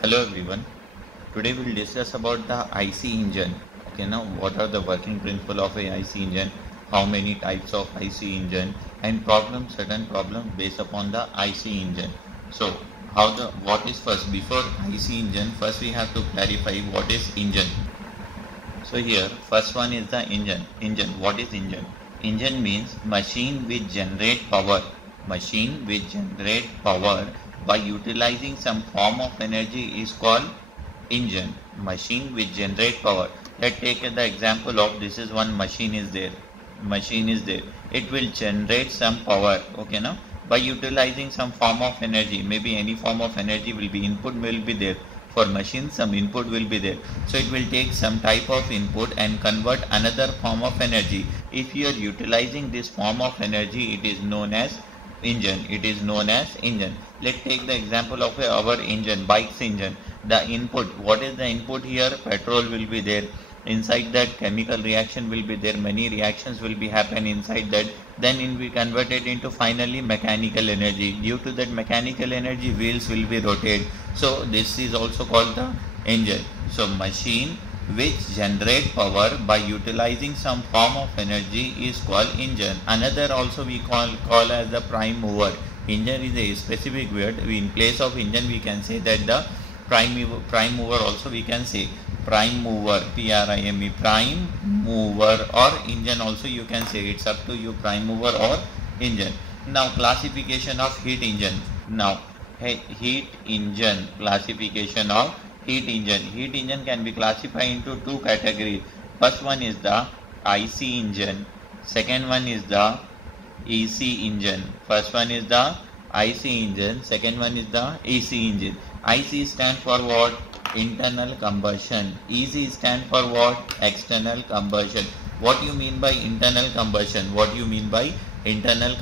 Hello everyone. Today we'll discuss about the IC engine. Okay, now what are the working principle of a IC engine? How many types of IC engine and certain problems based upon the IC engine. So what is first before IC engine? First we have to clarify what is engine. So here first one is the engine. What is engine? Engine means machine which generate power. Machine which generate power by utilizing some form of energy is called engine. Machine which generate power. Let's take the example of this is one machine is there. It will generate some power. Okay, now by utilizing some form of energy, maybe any form of energy will be input will be there. For machine some input will be there, so it will take some type of input and convert another form of energy. If you are utilizing this form of energy, it is known as engine. Let's take the example of our engine, bike's engine. The input, what is the input here? Petrol will be there. Inside that chemical reaction will be there, many reactions will be happen inside that, then we convert it into finally mechanical energy. Due to that mechanical energy, wheels will be rotated. So this is also called the engine. So machine which generate power by utilizing some form of energy is called engine. Another also we call as the prime mover. Engine is a specific word. In place of engine we can say that the prime mover also we can say. Prime mover, PRIME, prime mover, or engine also you can say. It's up to you, prime mover or engine. Now classification of heat engine. Now heat engine, classification of heat engine. Heat engine can be classified into two categories. First one is the IC engine. Second one is the EC engine. First one is the IC engine. Second one is the EC engine. IC stand for what? Internal combustion. EC stand for what? External combustion. What you mean by internal combustion? Internal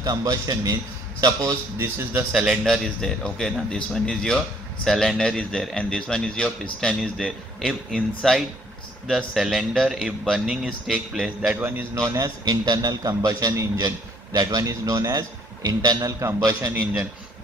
combustion means, suppose this is the cylinder is there. Okay, now this one is your cylinder is there and this one is your piston is there. If inside the cylinder if burning is take place, that one is known as internal combustion engine.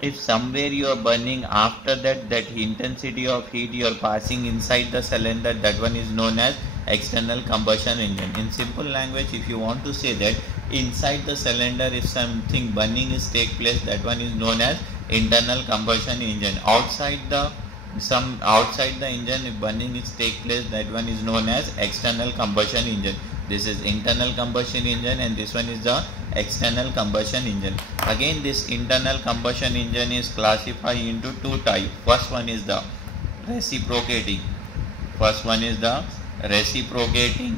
If somewhere you are burning, after that intensity of heat you are passing inside the cylinder, that one is known as external combustion engine. In simple language, if you want to say that inside the cylinder if something burning is take place, that one is known as internal combustion engine. Outside the engine if burning is take place, that one is known as external combustion engine. This is internal combustion engine and this one is the external combustion engine. Again, this internal combustion engine is classified into two types. First one is the reciprocating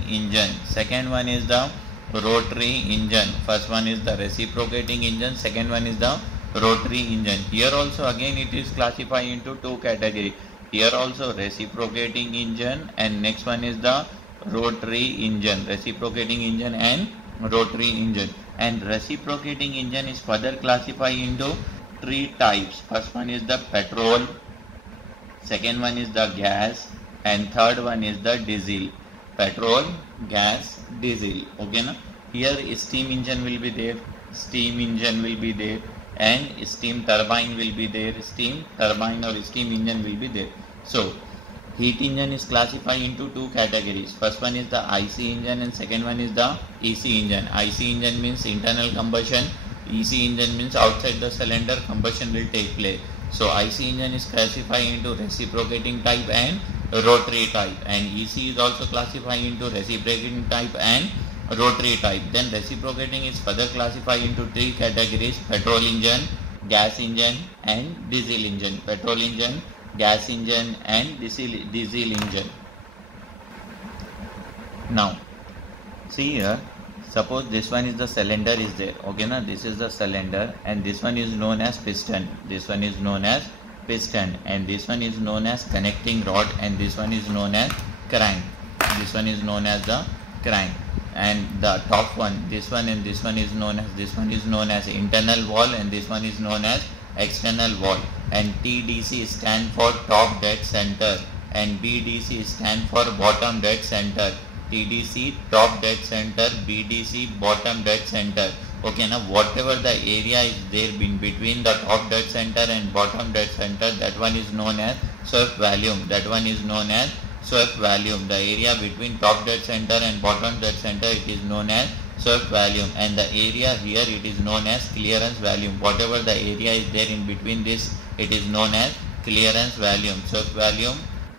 engine. Second one is the rotary engine. First one is the reciprocating engine. Second one is the rotary engine. Here also again it is classified into two categories. Here also reciprocating engine and next one is the rotary engine. Reciprocating engine and rotary engine. And reciprocating engine is further classified into three types. First one is the petrol, second one is the gas, and third one is the diesel. Petrol, gas, diesel. Okay, now here steam engine will be there, and steam turbine will be there. Steam turbine or steam engine will be there. So heat engine is classified into two categories. First one is the IC engine and second one is the EC engine. IC engine means internal combustion. EC engine means outside the cylinder combustion will take place. So IC engine is classified into reciprocating type and rotary type, and EC is also classified into reciprocating type and rotary type. Then reciprocating is further classified into three categories: petrol engine, gas engine and diesel engine. Petrol engine, gas engine and diesel engine. Now see here, suppose this one is the cylinder is there. Okay, now this is the cylinder and this one is known as piston. And this one is known as connecting rod and this one is known as crank. And the top one, this one and this one is known as internal wall and this one is known as external wall. And TDC stand for top dead center and BDC stand for bottom dead center. TDC top dead center, BDC bottom dead center. Okay, now whatever the area is there in between the top dead center and bottom dead center, that one is known as swept volume. That one is known as swept volume. The area between top dead center and bottom dead center, it is known as swept volume, and the area here, it is known as clearance volume. Whatever the area is there in between this, it is known as clearance volume. Swept volume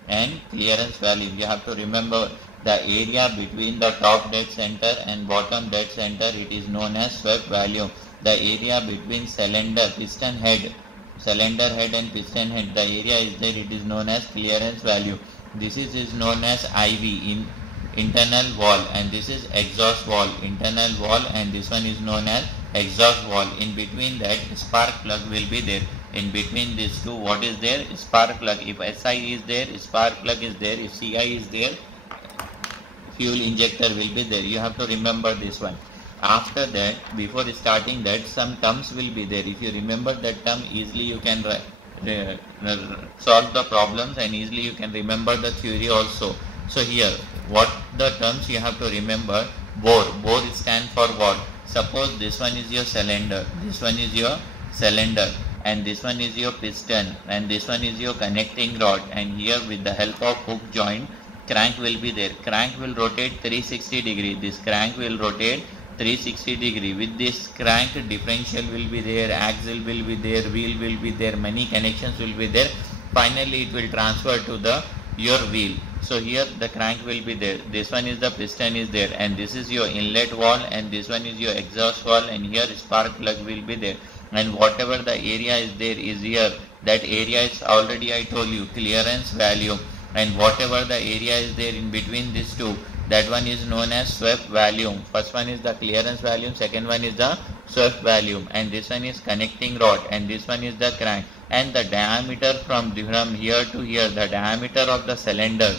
and clearance volume. You have to remember the area between the top dead center and bottom dead center, it is known as swept volume. The area between cylinder, piston head and piston head, the area is there, it is known as clearance volume. This is known as IV, in internal wall, and this is exhaust wall, internal wall, and this one is known as exhaust wall. In between that, spark plug will be there. In between these two, what is there? Spark plug. If SI is there, spark plug is there. If CI is there, fuel injector will be there. You have to remember this one. After that, before starting that, some terms will be there. If you remember that term, easily you can solve the problems, and easily you can remember the theory also. So here, what the terms you have to remember? Bore. Bore stands for what? Suppose this one is your cylinder, this one is your cylinder, and this one is your piston, and this one is your connecting rod, and here with the help of hook joint, crank will be there. Crank will rotate 360 degree. This crank will rotate 360 degree. With this crank, differential will be there, axle will be there, wheel will be there, many connections will be there. Finally, it will transfer to your wheel. So here the crank will be there. This one is the piston is there, and this is your inlet valve, and this one is your exhaust valve, and here spark plug will be there. And whatever the area is there is here. That area is already I told you, clearance volume. And whatever the area is there in between these two, that one is known as swept volume. First one is the clearance volume, second one is the swept volume, and this one is connecting rod, and this one is the crank. And the diameter from here to here, the diameter of the cylinder,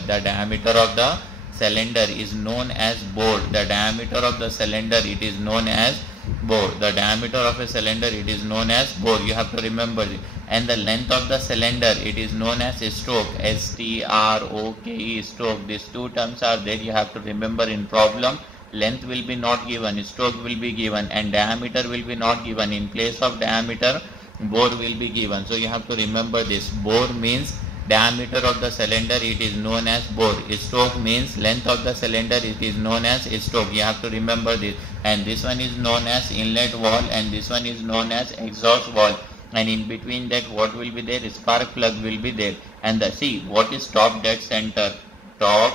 is known as bore. The diameter of the cylinder, it is known as bore. The diameter of a cylinder, it is known as bore. You have to remember it. And the length of the cylinder, it is known as stroke. S-T-R-O-K-E, stroke. These two terms are there. You have to remember in problem. Length will be not given, stroke will be given, and diameter will be not given. In place of diameter, bore will be given. So you have to remember this. Bore means diameter of the cylinder, it is known as bore. Stroke means length of the cylinder, it is known as stroke. You have to remember this. And this one is known as inlet valve, and this one is known as exhaust valve. And in between that, what will be there? Spark plug will be there. And see, what is top dead center? Top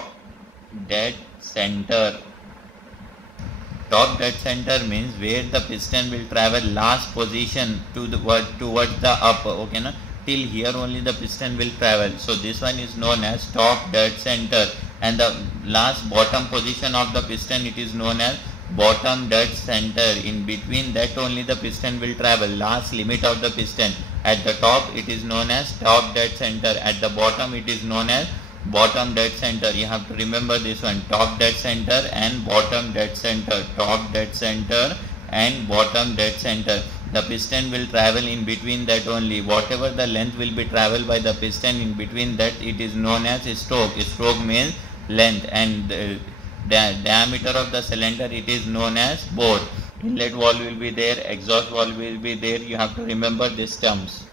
dead center. Top dead center means where the piston will travel last position towards the up. Okay, na? Till here only the piston will travel. So this one is known as top dead center. And the last bottom position of the piston, it is known as bottom dead center. In between that only the piston will travel, last limit of the piston. At the top it is known as top dead center, at the bottom it is known as bottom dead center. You have to remember this one, top dead center and bottom dead center. Top dead center and bottom dead center. The piston will travel in between that only. Whatever the length will be traveled by the piston, in between that it is known as stroke. Stroke means length, and the diameter of the cylinder, it is known as bore. Inlet valve will be there, exhaust valve will be there. You have to remember these terms.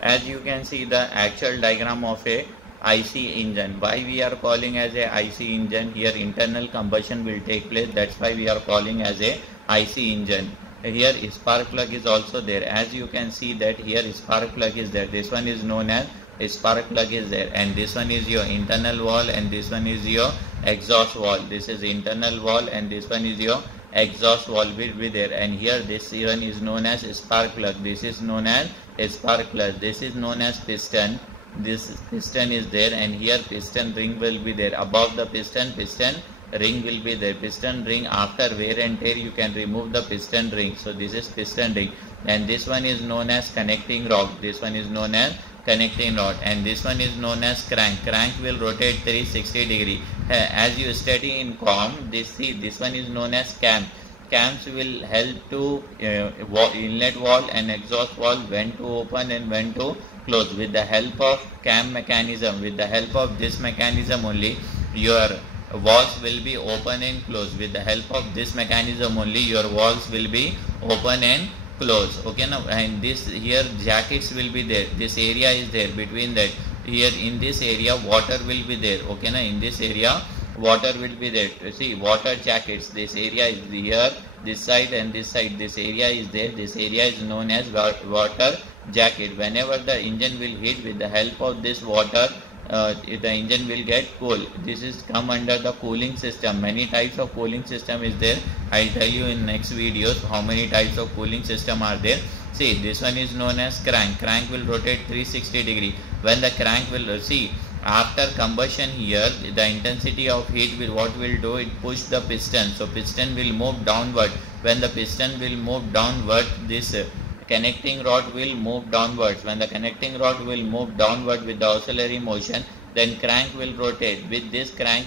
As you can see the actual diagram of a IC engine. Why we are calling as a IC engine? Here internal combustion will take place. That's why we are calling as a IC engine. Here spark plug is also there. As you can see that here spark plug is there. This one is known as spark plug is there, and this one is your internal valve, and this one is your exhaust valve. This is internal valve, and this one is your exhaust valve will be there. And here this one is known as spark plug. This is known as spark plug. This is known as piston. This piston is there, and here piston ring will be there. Above the piston ring will be there. Piston ring, after wear and tear you can remove the piston ring. So this is piston ring, and this one is known as connecting rod. This one is known as connecting rod, and this one is known as crank. Crank will rotate 360 degree. As you study in this one is known as cam. Cams will help to inlet valve and exhaust valve when to open and when to close. With the help of cam mechanism, with the help of this mechanism only, your valves will be open and closed. With the help of this mechanism only your valves will be open and closed. Okay now, and this here jackets will be there, this area is there, between that here in this area water will be there. Okay now, in this area water will be there. See, water jackets, this area is here, this side and this side, this area is there, this area is known as water jacket. Whenever the engine will hit, with the help of this water the engine will get cool. This is come under the cooling system. Many types of cooling system is there. I'll tell you in next videos how many types of cooling system are there. See, this one is known as crank. Crank will rotate 360 degree. When the crank will see, after combustion here, the intensity of heat will what will do, it push the piston. So piston will move downward. When the piston will move downward, this connecting rod will move downwards. When the connecting rod will move downward with the oscillatory motion, then crank will rotate. With this crank,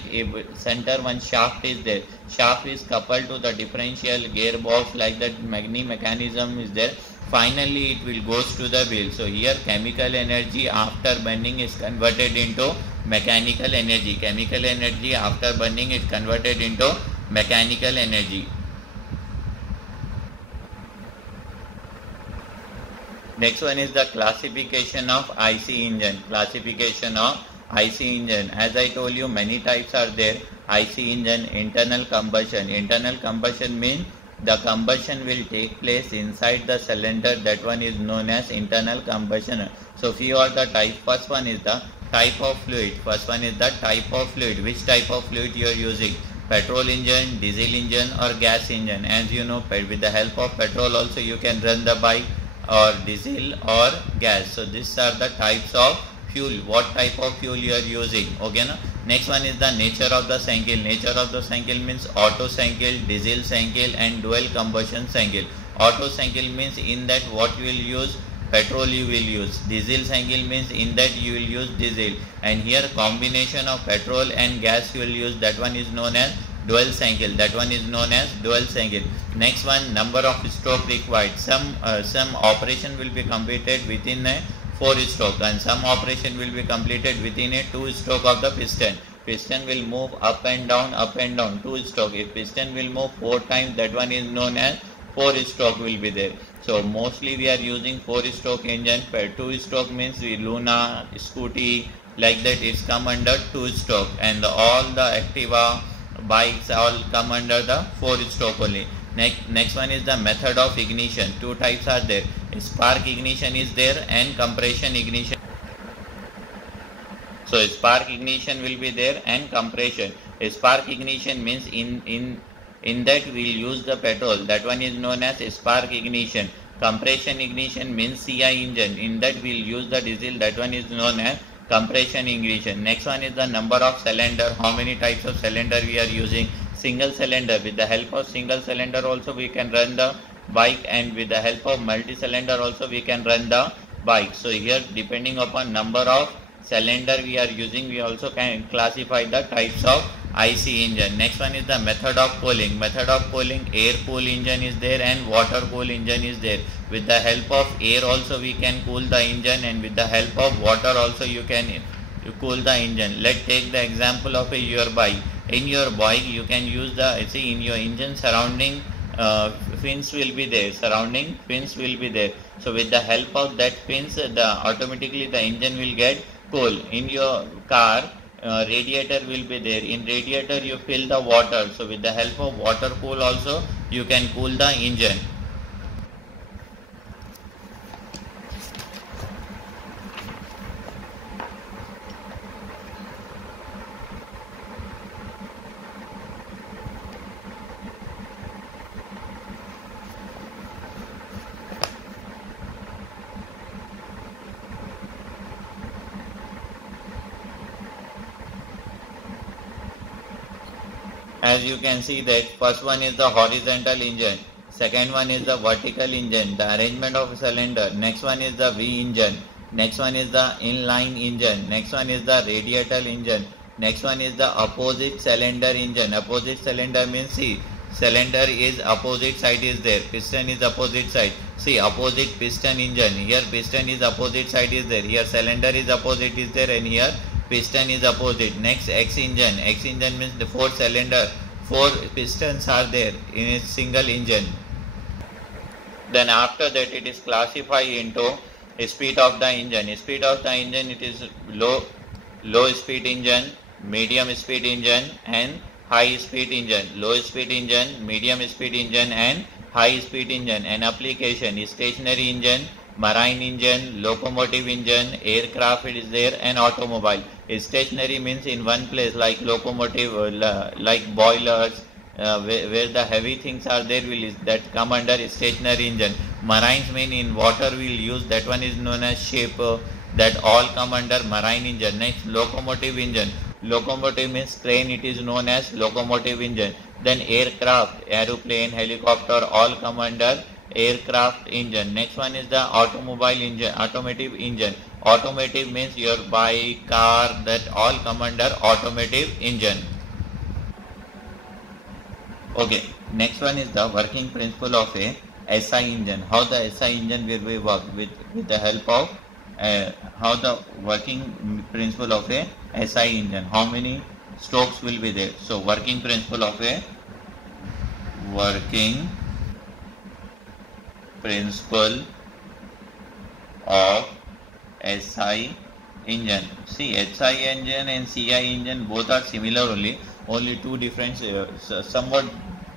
center one shaft is there. Shaft is coupled to the differential gearbox, like that magni mechanism is there. Finally it will goes to the wheel. So here chemical energy after burning is converted into mechanical energy. Chemical energy after burning is converted into mechanical energy. Next one is the classification of IC engine. Classification of IC engine. As I told you, many types are there. IC engine, internal combustion. Internal combustion means the combustion will take place inside the cylinder. That one is known as internal combustion. So few are the type. First one is the type of fluid. First one is the type of fluid. Which type of fluid you are using? Petrol engine, diesel engine or gas engine. As you know, with the help of petrol also you can run the bike, or diesel or gas. So these are the types of fuel. What type of fuel you are using? Okay na? Next one is the nature of the cycle. Nature of the cycle means auto cycle, diesel cycle and dual combustion cycle. Auto cycle means in that what you will use, petrol you will use. Diesel cycle means in that you will use diesel, and here combination of petrol and gas you will use. That one is known as dual cycle. That one is known as dual cycle. Next one, number of stroke required. Some operation will be completed within a 4 stroke, and some operation will be completed within a 2 stroke of the piston. Piston will move up and down, 2 stroke. If piston will move 4 times, that one is known as 4 stroke will be there. So mostly we are using 4 stroke engine. 2 stroke means Luna, Scooty, like that it's come under 2 stroke, and all the Activa bikes all come under the 4 stroke only. Next one is the method of ignition. 2 types are there. Spark ignition is there and compression ignition. So spark ignition will be there and compression. Spark ignition means in that we will use the petrol. That one is known as spark ignition. Compression ignition means CI engine. In that we will use the diesel. That one is known as compression ignition. Next one is the number of cylinder. How many types of cylinder we are using? Single cylinder. With the help of single cylinder also we can run the bike, and with the help of multi cylinder also we can run the bike. So here depending upon number of cylinder we are using, we also can classify the types of IC engine. Next one is the method of cooling. Method of cooling, air cool engine is there and water cool engine is there. With the help of air also we can cool the engine, and with the help of water also you can cool the engine. Let's take the example of your bike. In your bike you can use the, see, in your engine surrounding fins will be there. Surrounding fins will be there. So with the help of that fins, automatically the engine will get cool. In your car, radiator will be there. In radiator you fill the water. So with the help of water cool also you can cool the engine. As you can see that first one is the horizontal engine, second one is the vertical engine, the arrangement of cylinder. Next one is the V engine, next one is the inline engine, next one is the radiator engine, next one is the opposite cylinder engine. Opposite cylinder means, see, cylinder is opposite side is there, piston is opposite side. See, opposite piston engine, here piston is opposite side is there, here cylinder is opposite is there, and here piston is opposite. Next, X engine. X engine means the 4 cylinder, 4 pistons are there in a single engine. Then after that it is classified into speed of the engine. Speed of the engine, it is low speed engine, medium speed engine and high speed engine. Low speed engine, medium speed engine and high speed engine. And application is stationary engine, marine engine, locomotive engine, aircraft is there and automobile. Stationary means in one place, like locomotive, like boilers, where the heavy things are there, that come under stationary engine. Marines mean in water we'll use, that one is known as ship, that all come under marine engine. Next, locomotive engine. Locomotive means train, it is known as locomotive engine. Then aircraft, aeroplane, helicopter, all come under aircraft engine. Next one is the automobile engine, automotive engine. Automotive means your bike, car, that all come under automotive engine. Okay, next one is the working principle of a SI engine. How the SI engine will be work with the help of how the working principle of a SI engine. How many strokes will be there? So working principle of a SI engine. See, SI engine and CI engine both are similar only two difference, somewhat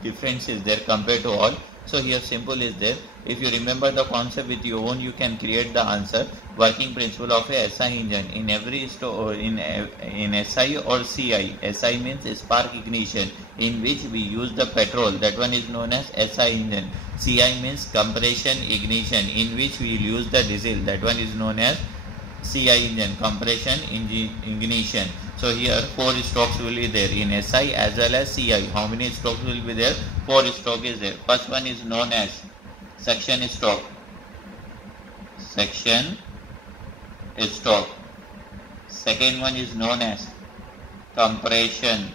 difference is there compared to all. So here simple is there. If you remember the concept with your own, you can create the answer. Working principle of a SI engine. In every in SI or CI, SI means spark ignition, in which we use the petrol, that one is known as SI engine. CI means compression ignition, in which we will use the diesel, that one is known as CI engine, compression ignition. So here 4 strokes will be there in SI as well as CI. How many strokes will be there? 4 strokes is there. First one is known as section stroke. Section stroke. Second one is known as compression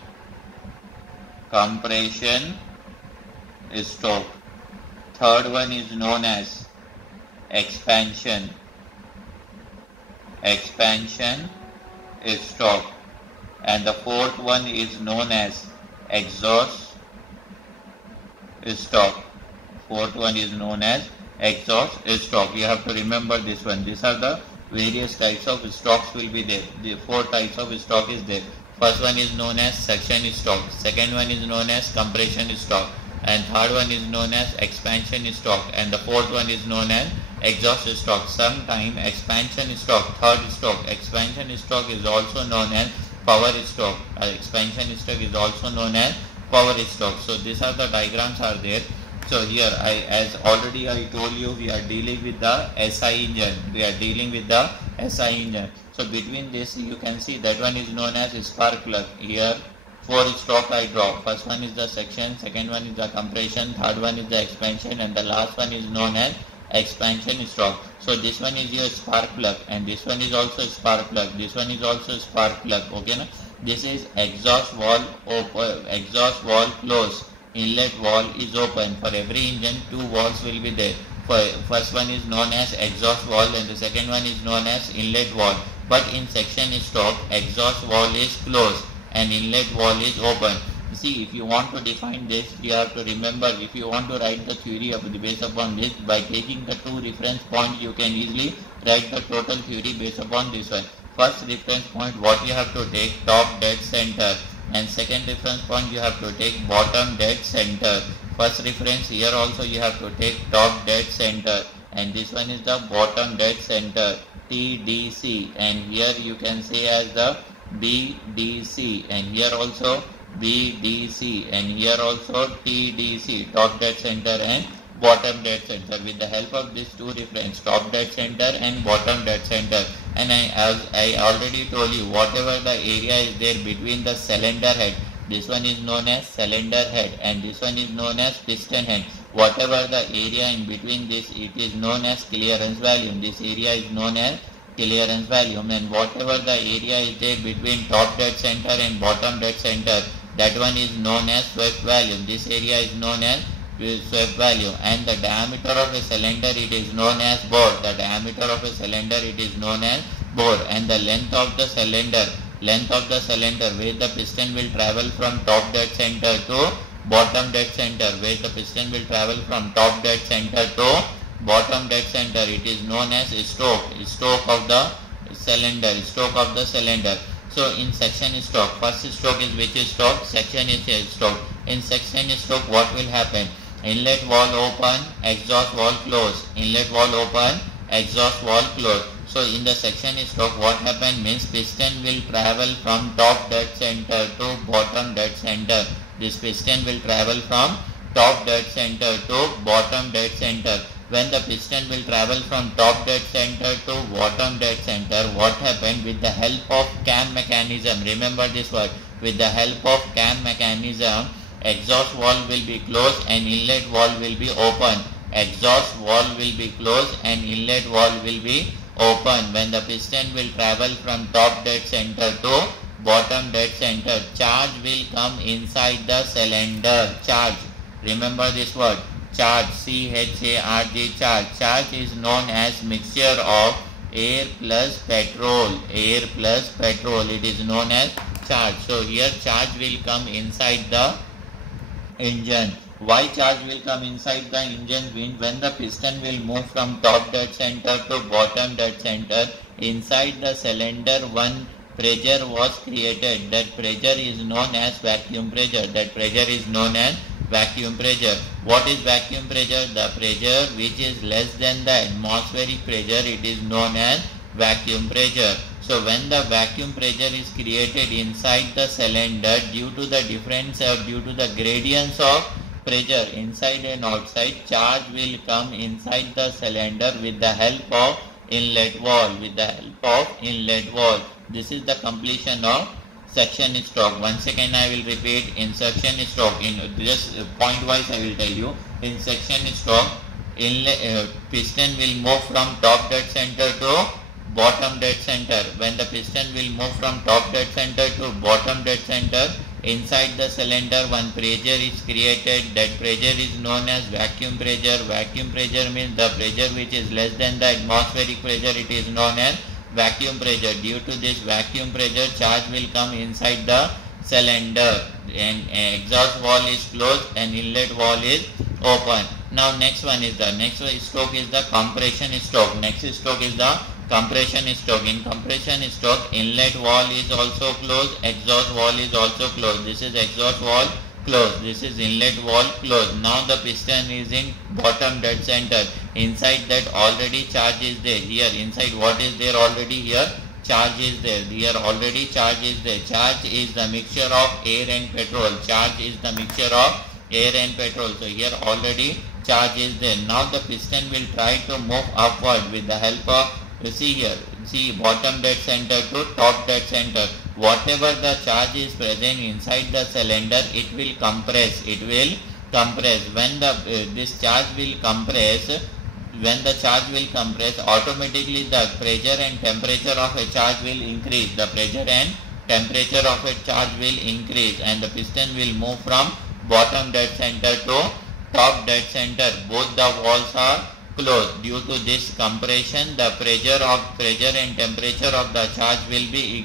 stroke. Third one is known as expansion stroke. And the fourth one is known as exhaust stroke. Fourth one is known as exhaust stroke. You have to remember this one. These are the various types of strokes will be there. The 4 types of stroke is there. First one is known as section stroke. Second one is known as compression stroke. And third one is known as expansion stroke. And the fourth one is known as exhaust stroke. Sometime expansion stroke, third stroke, expansion stroke is also known as power stroke. Expansion stroke is also known as power stroke. So these are the diagrams are there. So here as already I told you, we are dealing with the SI engine. We are dealing with the SI engine. So between this you can see that one is known as spark plug. Here 4 stroke I draw. First one is the section, second one is the compression, third one is the expansion, and the last one is known as expansion stroke. So this one is your spark plug, and this one is also spark plug. This one is also spark plug. Okay, na? This is exhaust valve open, exhaust valve closed, inlet valve is open. For every engine 2 valves will be there. First one is known as exhaust valve and the second one is known as inlet valve. But in section stroke, exhaust valve is closed and inlet valve is open. See, if you want to define this, you have to remember, if you want to write the theory of the based upon this, by taking the 2 reference points, you can easily write the total theory based upon this one. First reference point, what you have to take, top dead center, and second reference point, you have to take bottom dead center. First reference, here also you have to take top dead center, and this one is the bottom dead center, TDC, and here you can say as the BDC, and here also BDC, and here also TDC, top dead center and bottom dead center. With the help of these 2 reference, top dead center and bottom dead center, and as I already told you, whatever the area is there between the cylinder head, this one is known as cylinder head and this one is known as piston head. Whatever the area in between this, it is known as clearance volume. This area is known as clearance volume, and whatever the area is there between top dead center and bottom dead center, that one is known as swept volume. This area is known as swept volume, and the diameter of a cylinder, it is known as bore. The diameter of a cylinder, it is known as bore, and the length of the cylinder, length of the cylinder where the piston will travel from top dead center to bottom dead center, where the piston will travel from top dead center to bottom dead center. It is known as stroke of the cylinder, stroke of the cylinder. So in section stroke, first stroke is which stroke? Section is stroke. In section stroke, what will happen? Inlet valve open, exhaust valve close. Inlet valve open, exhaust valve close. So in the section stroke, what happen means piston will travel from top dead center to bottom dead center. This piston will travel from top dead center to bottom dead center. When the piston will travel from top dead center to bottom dead center, what happened? With the help of cam mechanism, remember this word, with the help of cam mechanism, exhaust valve will be closed and inlet valve will be open. Exhaust valve will be closed and inlet valve will be open. When the piston will travel from top dead center to bottom dead center, charge will come inside the cylinder. Charge, remember this word, charge, C-H-A-R-G, charge. Charge is known as mixture of air plus petrol. Air plus petrol, it is known as charge. So here charge will come inside the engine. Why charge will come inside the engine? When the piston will move from top dead center to bottom dead center, inside the cylinder one pressure was created. That pressure is known as vacuum pressure. That pressure is known as vacuum pressure. What is vacuum pressure? The pressure which is less than the atmospheric pressure, it is known as vacuum pressure. So when the vacuum pressure is created inside the cylinder, due to the difference or due to the gradients of pressure inside and outside, charge will come inside the cylinder with the help of inlet valve. With the help of inlet valve. This is the completion of section stroke. Once again I will repeat. In section stroke, in just point wise I will tell you. In section stroke, piston will move from top dead center to bottom dead center. When the piston will move from top dead center to bottom dead center, inside the cylinder one pressure is created. That pressure is known as vacuum pressure. Vacuum pressure means the pressure which is less than the atmospheric pressure, it is known as vacuum pressure. Due to this vacuum pressure, charge will come inside the cylinder and exhaust valve is closed and inlet valve is open. Now next one is the next stroke is the compression stroke. Next stroke is the compression stroke. In compression stroke, inlet valve is also closed, exhaust valve is also closed. This is exhaust valve closed, this is inlet valve closed. Now the piston is in bottom dead center. Inside that already charge is there. Here inside what is there already? Here charge is there. Here already charge is there. Charge is the mixture of air and petrol. Charge is the mixture of air and petrol. So here already charge is there. Now the piston will try to move upward with the help of, you see here, see bottom dead center to top dead center. Whatever the charge is present inside the cylinder, it will compress. It will compress. When the this charge will compress, when the charge will compress, automatically the pressure and temperature of a charge will increase. The pressure and temperature of a charge will increase, and the piston will move from bottom dead center to top dead center. Both the valves are closed. Due to this compression, the pressure and temperature of the charge will be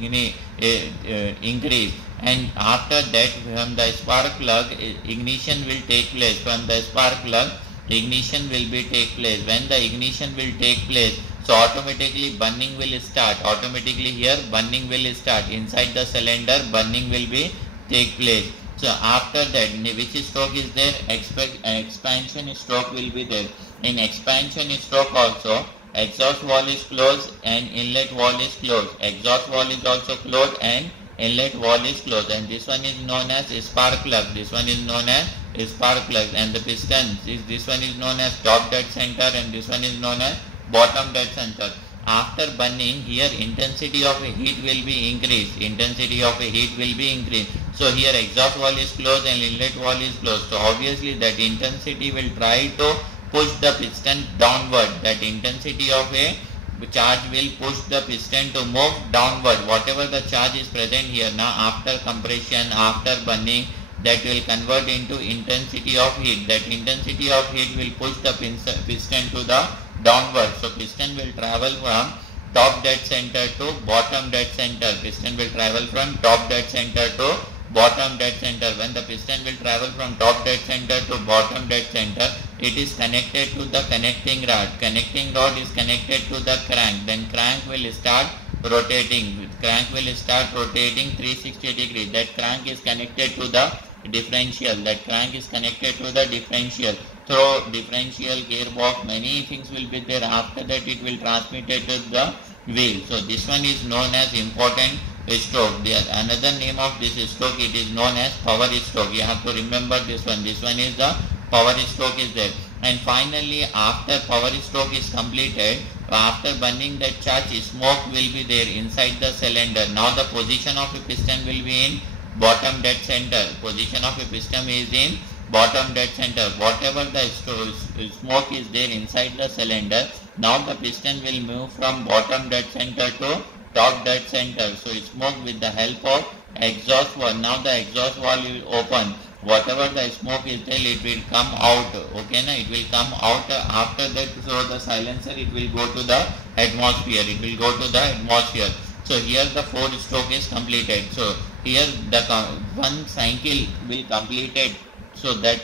increased, and after that from the spark plug ignition will take place. From the spark plug ignition will be take place. When the ignition will take place, so automatically burning will start. Automatically here burning will start inside the cylinder. Burning will be take place. So after that, which stroke is there? Expansion stroke will be there. In expansion stroke also, exhaust valve is closed and inlet valve is closed. Exhaust valve is also closed and inlet valve is closed, and this one is known as spark plug. This one is known as spark plug, and the piston this one is known as top dead center, and this one is known as bottom dead center. After burning, here intensity of heat will be increased. Intensity of heat will be increased. So here exhaust valve is closed and inlet valve is closed. So obviously that intensity will try to push the piston downward. That intensity of a charge will push the piston to move downward. Whatever the charge is present here now, after compression, after burning, that will convert into intensity of heat. That intensity of heat will push the piston to the downward. So piston will travel from top dead center to bottom dead center. Piston will travel from top dead center to bottom dead center. When the piston will travel from top dead center to bottom dead center, it is connected to the connecting rod. Connecting rod is connected to the crank. Then crank will start rotating. Crank will start rotating 360 degrees. That crank is connected to the differential. That crank is connected to the differential. Through differential, gearbox, many things will be there. After that, it will transmit it to the wheel. So this one is known as important stroke. Another name of this stroke, it is known as power stroke. You have to remember this one. This one is the power stroke is there. And finally, after power stroke is completed, after burning that charge, smoke will be there inside the cylinder. Now the position of a piston will be in bottom dead center. Position of a piston is in bottom dead center. Whatever the smoke is there inside the cylinder, now the piston will move from bottom dead center to top dead center. So smoke with the help of exhaust valve. Now the exhaust valve will open. Whatever the smoke is there, it will come out. Okay, na? It will come out. After that, so the silencer, it will go to the atmosphere. It will go to the atmosphere. So here the 4 stroke is completed. So here the one cycle will completed. So that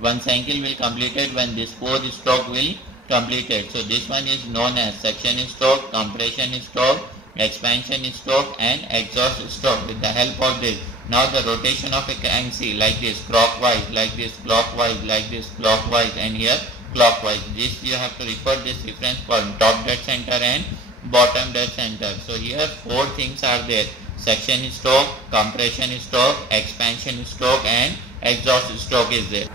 one cycle will completed when this 4 stroke will completed. So this one is known as suction stroke, compression stroke, expansion stroke and exhaust stroke. With the help of this, now the rotation of a crank, see, like this clockwise, like this clockwise, like this clockwise, and here clockwise. This you have to refer this reference from top dead center and bottom dead center. So here 4 things are there: suction stroke, compression stroke, expansion stroke and exhaust stroke is there.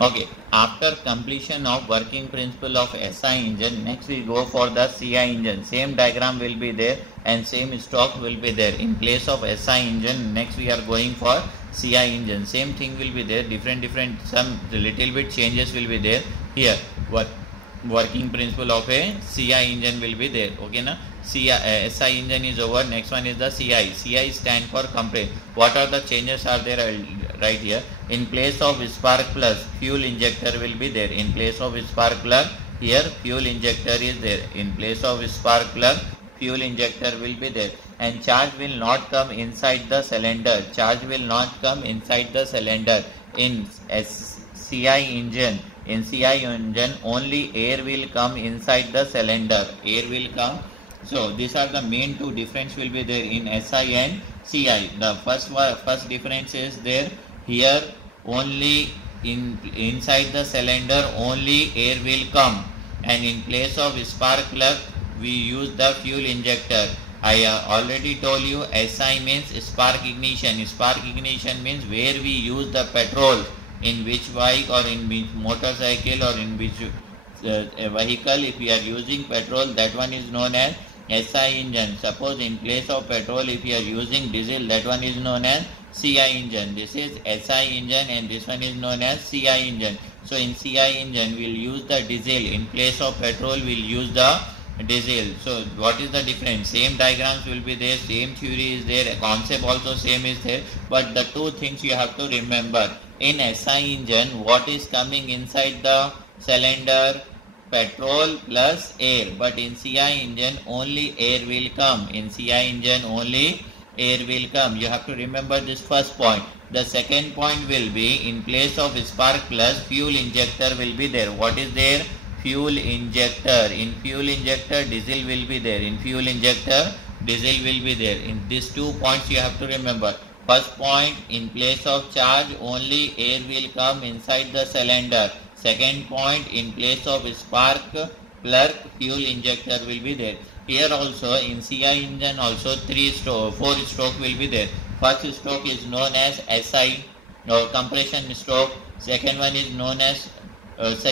Okay, after completion of working principle of SI engine, next we go for the CI engine. Same diagram will be there and same stroke will be there. In place of SI engine, next we are going for CI engine. Same thing will be there, different some little bit changes will be there. Here what working principle of a CI engine will be there. Okay na? SI engine is over. Next one is the CI. CI stand for compress. What are the changes are there? I will write here. In place of spark plug, fuel injector will be there. In place of spark plug, here fuel injector is there. In place of spark plug, fuel injector will be there. And charge will not come inside the cylinder. Charge will not come inside the cylinder. In CI engine, only air will come inside the cylinder. Air will come. So these are the main 2 difference will be there in SI and CI. The first difference is there. Here only inside the cylinder only air will come, and in place of spark plug we use the fuel injector. I already told you SI means spark ignition. Spark ignition means where we use the petrol, in which bike or in which motorcycle or in which vehicle. If we are using petrol, that one is known as SI engine. Suppose in place of petrol if you are using diesel, that one is known as CI engine. This is SI engine and this one is known as CI engine. So in CI engine we will use the diesel. In place of petrol we will use the diesel. So what is the difference? Same diagrams will be there, same theory is there, concept also same is there, but the 2 things you have to remember. In SI engine, what is coming inside the cylinder? Petrol plus air. But in CI engine only air will come. In CI engine only air will come. You have to remember this first point. The second point will be in place of spark plug, fuel injector will be there. What is there? Fuel injector. In fuel injector diesel will be there. In fuel injector diesel will be there. In these 2 points you have to remember. First point, in place of charge only air will come inside the cylinder. Second point, in place of spark plug fuel injector will be there. Here also in CI engine also 4 stroke will be there. First stroke is known as SI or compression stroke. Second one is known as first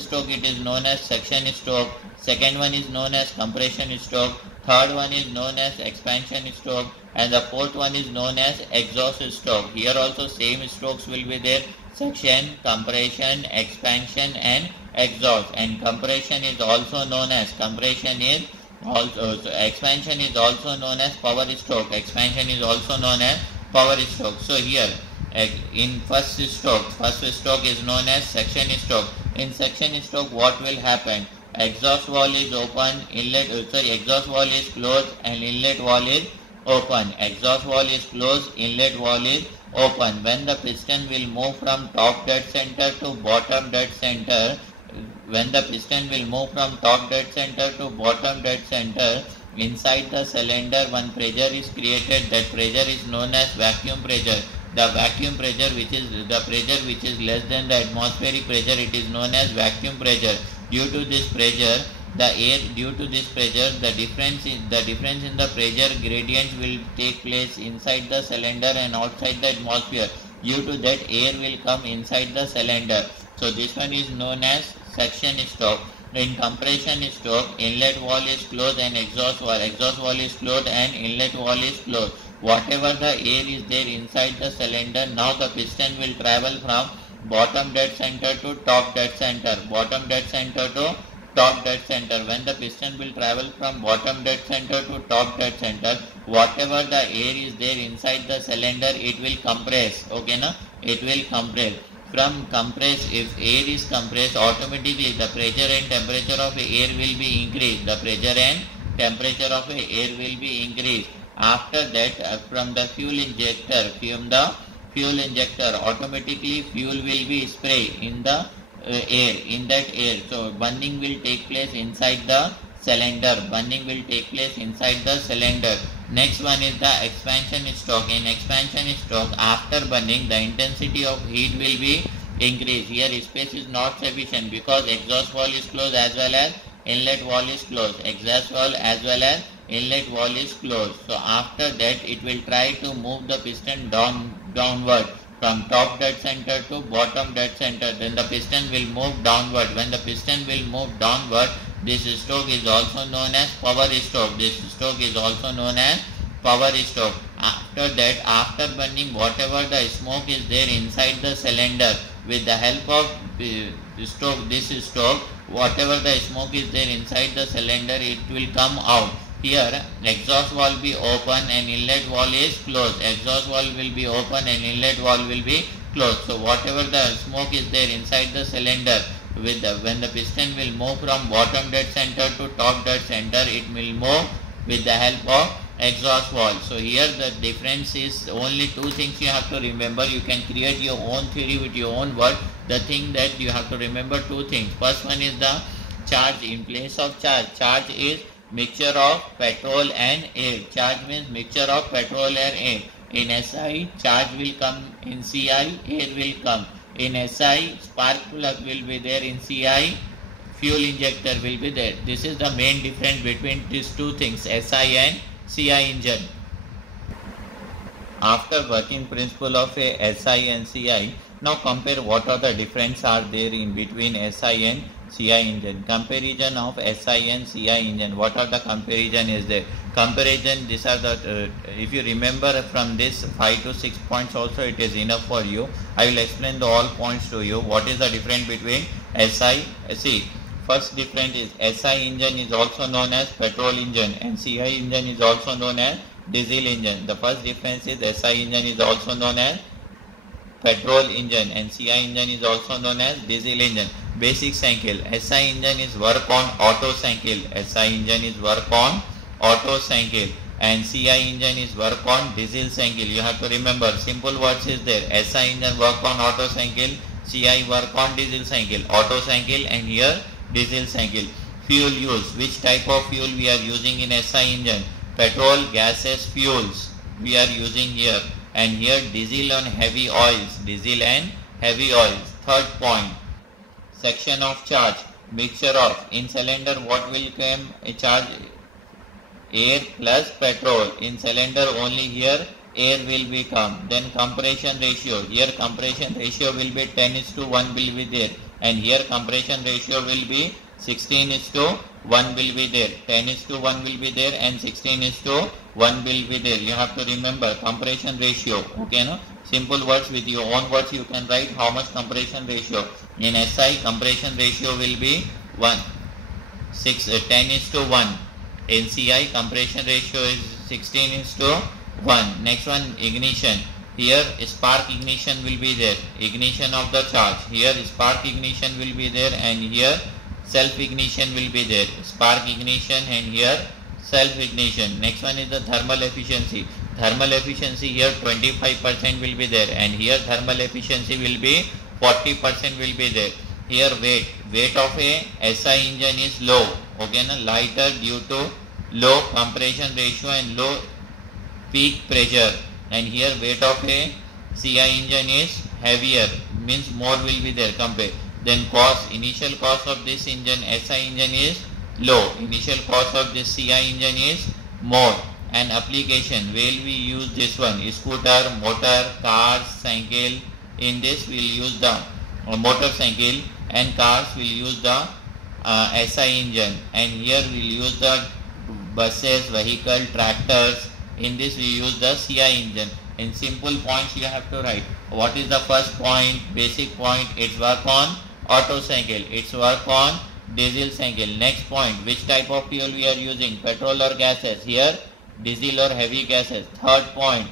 stroke it is known as suction stroke. Second one is known as compression stroke. Third one is known as expansion stroke, and the 4th one is known as exhaust stroke. Here also same strokes will be there: suction, compression, expansion and exhaust. And compression is also known as expansion is also known as power stroke. Expansion is also known as power stroke. So here in first stroke is known as suction stroke. In suction stroke what will happen? exhaust wall is open, exhaust wall is closed and inlet wall is open. Exhaust wall is closed, inlet wall is open. When the piston will move from top dead center to bottom dead center, bottom dead center, inside the cylinder one pressure is created. That pressure is known as vacuum pressure. The vacuum pressure, which is less than the atmospheric pressure, it is known as vacuum pressure. Due to this pressure, the difference in the pressure gradient will take place inside the cylinder and outside the atmosphere. Due to that, air will come inside the cylinder. So this one is known as suction stroke. In compression stroke, inlet wall is closed and exhaust wall is closed and inlet wall is closed. Whatever the air is there inside the cylinder, now the piston will travel from bottom dead center to top dead center, bottom dead center to top dead center. When the piston will travel from bottom dead center to top dead center, whatever the air is there inside the cylinder, it will compress. Okay, na? It will compress. From compress, if air is compressed, automatically the pressure and temperature of air will be increased. The pressure and temperature of air will be increased. After that, from the fuel injector, automatically fuel will be sprayed in the air. So burning will take place inside the cylinder. Next one is the expansion stroke. In expansion stroke, after burning, the intensity of heat will be increased. Here space is not sufficient because exhaust wall is closed as well as inlet wall is closed. So after that, it will try to move the piston downward from top dead center to bottom dead center. Then the piston will move downward. When the piston will move downward, this stroke is also known as power stroke. After that, after burning, whatever the smoke is there inside the cylinder, with the help of this stroke, whatever the smoke is there inside the cylinder, it will come out. Here, exhaust valve will be open and inlet valve is closed. So whatever the smoke is there inside the cylinder, when the piston will move from bottom dead center to top dead center, it will move with the help of exhaust valve. So here the difference is only two things you have to remember. You can create your own theory with your own word. The thing that you have to remember, two things. First one is the charge. In place of charge is mixture of petrol and air. Charge means mixture of petrol and air. In SI, charge will come. In CI, air will come. In SI, spark plug will be there. In CI, fuel injector will be there. This is the main difference between these two things, SI and CI engine. After working principle of a SI and CI, now compare what are the differences are there in between SI and CI engine. Comparison of SI and CI engine. What are the comparison is there? Comparison, these are the, if you remember from this 5 to 6 points also, it is enough for you. I will explain the all points to you. What is the difference between SI, see. First difference is SI engine is also known as petrol engine and CI engine is also known as diesel engine. The first difference is SI engine is also known as petrol engine and CI engine is also known as diesel engine. Basic cycle. SI engine is work on auto cycle. And CI engine is work on diesel cycle. You have to remember simple words is there. SI engine work on auto cycle, CI work on diesel cycle. Auto cycle and here diesel cycle. Fuel use. Which type of fuel we are using in SI engine? Petrol, gases, fuels we are using here. And here diesel and heavy oils. Third point, section of charge. Mixture of, in cylinder what will come a charge? Air plus petrol. In cylinder only here air will become. Then compression ratio. Here compression ratio will be 10:1 will be there. And here compression ratio will be 16:1 will be there. 10:1 will be there and 16:1 will be there. You have to remember compression ratio. Okay, no? Simple words with your own words you can write how much compression ratio. In SI compression ratio will be 10:1. In CI compression ratio is 16:1. Next one, ignition. Here spark ignition will be there. Ignition of the charge. Here spark ignition will be there and here self ignition will be there, spark ignition, and here self ignition. Next one is the thermal efficiency. Thermal efficiency here 25% will be there, and here thermal efficiency will be 40% will be there. Here weight of a SI engine is low, okay, na, lighter due to low compression ratio and low peak pressure, and here weight of a CI engine is heavier, means more will be there compared. Then initial cost of this engine, SI engine, is low. Initial cost of this CI engine is more. And application, will we use this one? Scooter, motor, cars, cycle. In this we will use the motorcycle, and cars will use the SI engine, and here we will use the buses, vehicle, tractors. In this we use the CI engine. In simple points you have to write. What is the first point? Basic point, its work on auto cycle, its work on diesel cycle. Next point, which type of fuel we are using, petrol or gases? Here diesel or heavy gases. Third point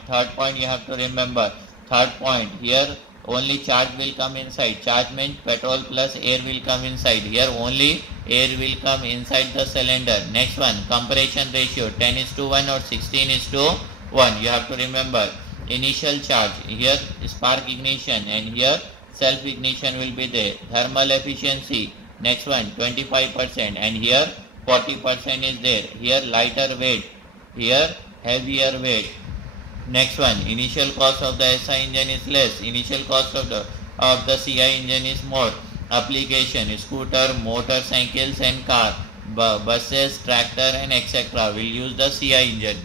you have to remember. Third point, here only charge will come inside. Charge means petrol plus air will come inside. Here only air will come inside the cylinder. Next one, compression ratio 10:1 or 16:1. You have to remember. Initial charge, here spark ignition, and here self ignition will be there. Thermal efficiency, next one 25%, and here 40% is there. Here lighter weight, here heavier weight. Next one, initial cost of the SI engine is less, initial cost of the CI engine is more. Application, scooter, motorcycles and car, buses, tractor and etc. will use the CI engine.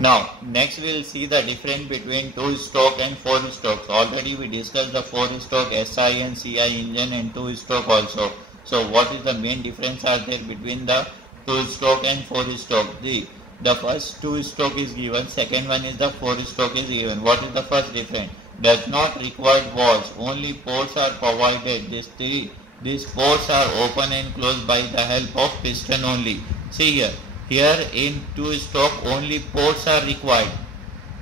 Now, next we will see the difference between 2-stroke and 4-stroke. Already we discussed the 4-stroke SI and CI engine and 2-stroke also. So, what is the main difference are there between the 2-stroke and 4-stroke? The first 2-stroke is given, second one is the 4-stroke is given. What is the first difference? Does not require valves, only ports are provided. These ports are open and closed by the help of piston only. See here. Here in 2-stroke only ports are required,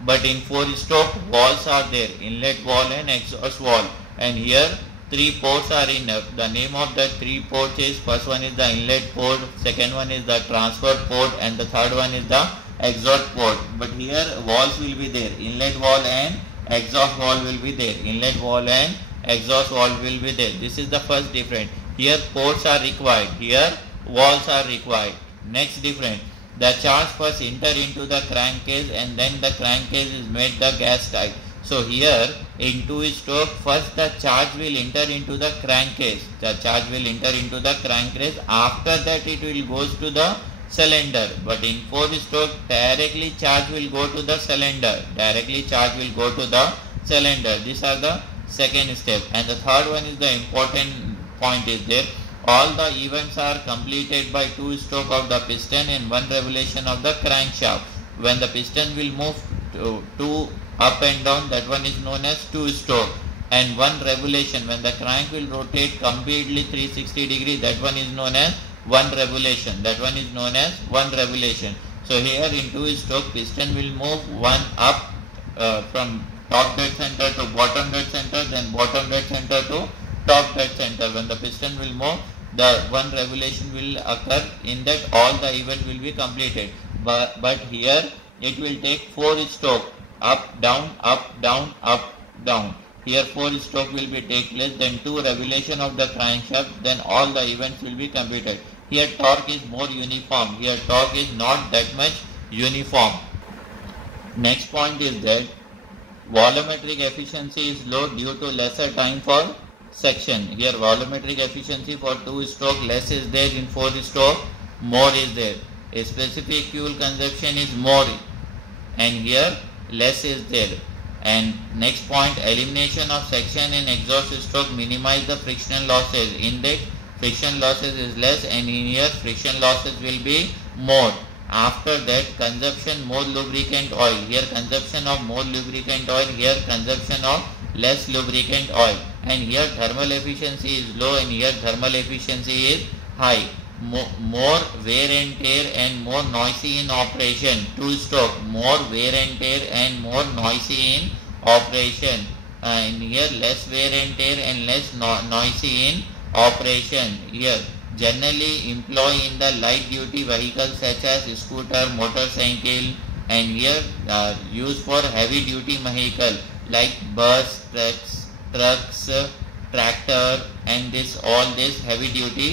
but in 4-stroke valves are there, inlet valve and exhaust valve, and here 3 ports are enough. The name of the 3 ports is, first one is the inlet port, second one is the transfer port, and the third one is the exhaust port. But here valves will be there, inlet valve and exhaust valve will be there, inlet valve and exhaust valve will be there. This is the first difference. Here ports are required, here valves are required. Next difference, the charge first enter into the crankcase and then the crankcase is made the gas type. So here in 2-stroke first the charge will enter into the crankcase. The charge will enter into the crankcase. After that it will goes to the cylinder. But in 4-stroke directly charge will go to the cylinder. Directly charge will go to the cylinder. These are the second step. And the third one is the important point is there. All the events are completed by 2-stroke of the piston and 1 revolution of the crankshaft. When the piston will move to up and down, that one is known as 2-stroke. And 1 revolution, when the crank will rotate completely 360 degree, that one is known as 1 revolution. That one is known as 1 revolution. So here in 2-stroke, piston will move 1 up from top dead center to bottom dead center, then bottom dead center to top dead center. When the piston will move, the 1 revolution will occur. In that all the event will be completed. But here it will take 4-stroke, up, down, up, down, up, down. Here 4-stroke will be take place, then 2 revolution of the crankshaft, then all the events will be completed. Here torque is more uniform. Here torque is not that much uniform. Next point is that volumetric efficiency is low due to lesser time for section. Here volumetric efficiency for 2-stroke less is there, in 4-stroke more is there. A specific fuel consumption is more and here less is there. And next point, elimination of section in exhaust stroke minimize the frictional losses. In that friction losses is less and in here friction losses will be more. After that consumption more lubricant oil. Here consumption of more lubricant oil, here consumption of less lubricant oil. And here thermal efficiency is low and here thermal efficiency is high. More wear and tear and more noisy in operation. 2-stroke, more wear and tear and more noisy in operation. And here less wear and tear and less noisy in operation. Here generally employ in the light duty vehicles such as scooter, motorcycle, and here used for heavy duty vehicle like bus, trucks, tractor, and this all this heavy duty